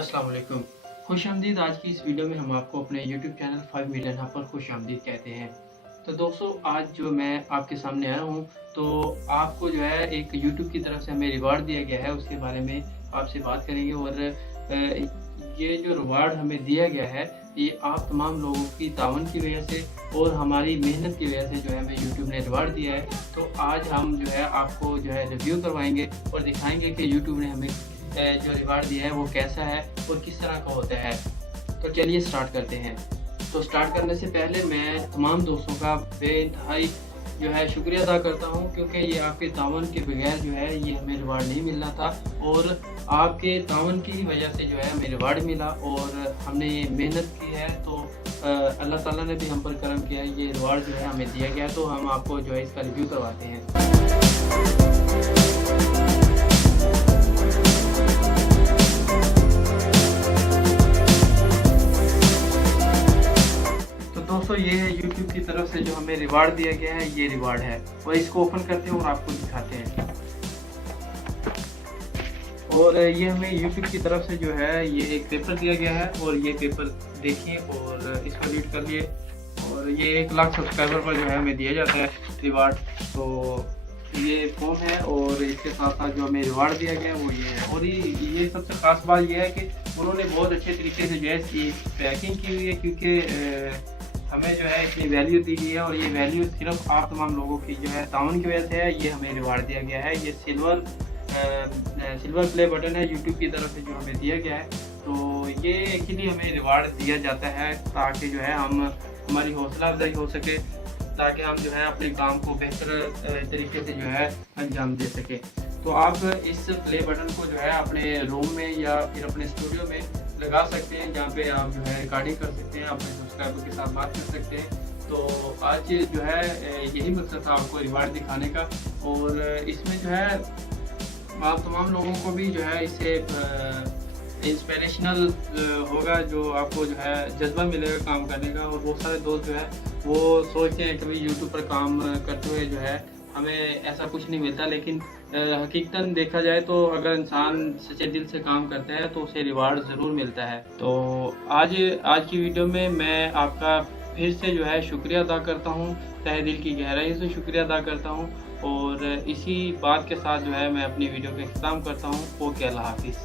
अस्सलाम वालेकुम। खुशामदीद। आज की इस वीडियो में हम आपको अपने YouTube चैनल 5 मिलियन हब पर खुशामदीद कहते हैं। तो दोस्तों, आज जो मैं आपके सामने आया हूँ, तो आपको जो है एक YouTube की तरफ से हमें रिवार्ड दिया गया है, उसके बारे में आपसे बात करेंगे। और ये जो रिवार्ड हमें दिया गया है, ये आप तमाम लोगों की तावन की वजह से और हमारी मेहनत की वजह से जो है हमें YouTube ने रिवार्ड दिया है। तो आज हम जो है आपको जो है रिव्यू करवाएंगे और दिखाएंगे कि YouTube ने हमें जो रिवार्ड दिया है वो कैसा है और किस तरह का होता है। तो चलिए स्टार्ट करते हैं। तो स्टार्ट करने से पहले मैं तमाम दोस्तों का बेइंतहाई जो है शुक्रिया अदा करता हूं, क्योंकि ये आपके तावन के बगैर जो है ये हमें रिवार्ड नहीं मिलना था, और आपके तावन की वजह से जो है हमें रिवार्ड मिला और हमने ये मेहनत की है। तो अल्लाह ताला ने भी हम पर करम किया है, ये रिवार्ड जो है हमें दिया गया। तो हम आपको जो है इसका रिव्यू करवाते हैं। दोस्तों, ये है YouTube की तरफ से जो हमें रिवार्ड दिया गया है, ये रिवार्ड है। और इसको ओपन करते हैं और आपको दिखाते हैं। और ये हमें YouTube की तरफ से जो है ये एक पेपर दिया गया है, और ये पेपर देखिए और इसको रीड कर लिए। और ये 1 लाख सब्सक्राइबर पर जो है हमें दिया जाता है रिवार्ड। तो ये फॉर्म है और इसके साथ साथ जो हमें रिवार्ड दिया गया है वो ये है। और ये सबसे ख़ास बात ये है कि उन्होंने बहुत अच्छे तरीके से जो है इसकी पैकिंग की हुई है, क्योंकि हमें जो है इतनी वैल्यू दी गई है, और ये वैल्यू सिर्फ आप तमाम लोगों की जो है ताउन की वजह से है। ये हमें रिवार्ड दिया गया है। ये सिल्वर प्ले बटन है YouTube की तरफ से जो हमें दिया गया है। तो ये एक्चुअली हमें रिवार्ड दिया जाता है ताकि जो है हमारी हौसला अफजाई हो सके, ताकि हम जो है अपने काम को बेहतर तरीके से जो है अंजाम दे सके। तो आप इस प्ले बटन को जो है अपने रूम में या फिर अपने स्टूडियो में लगा सकते हैं, जहाँ पे आप जो है रिकॉर्डिंग कर सकते हैं, अपने सब्सक्राइबर के साथ बात कर सकते हैं। तो आज जो है यही मकसद था आपको रिवार्ड दिखाने का। और इसमें जो है आप तमाम लोगों को भी जो है इससे इंस्पिरेशनल होगा, जो आपको जो है जज्बा मिलेगा काम करने का। और बहुत सारे दोस्त जो है वो सोचते हैं कभी YouTube पर काम करते हुए जो है हमें ऐसा कुछ नहीं मिलता, लेकिन हकीकतन देखा जाए तो अगर इंसान सच्चे दिल से काम करता है तो उसे रिवार्ड ज़रूर मिलता है। तो आज की वीडियो में मैं आपका फिर से जो है शुक्रिया अदा करता हूँ, तहे दिल की गहराई से शुक्रिया अदा करता हूँ। और इसी बात के साथ जो है मैं अपनी वीडियो का इख्तिताम करता हूँ। ओके, अल्लाह हाफिज़।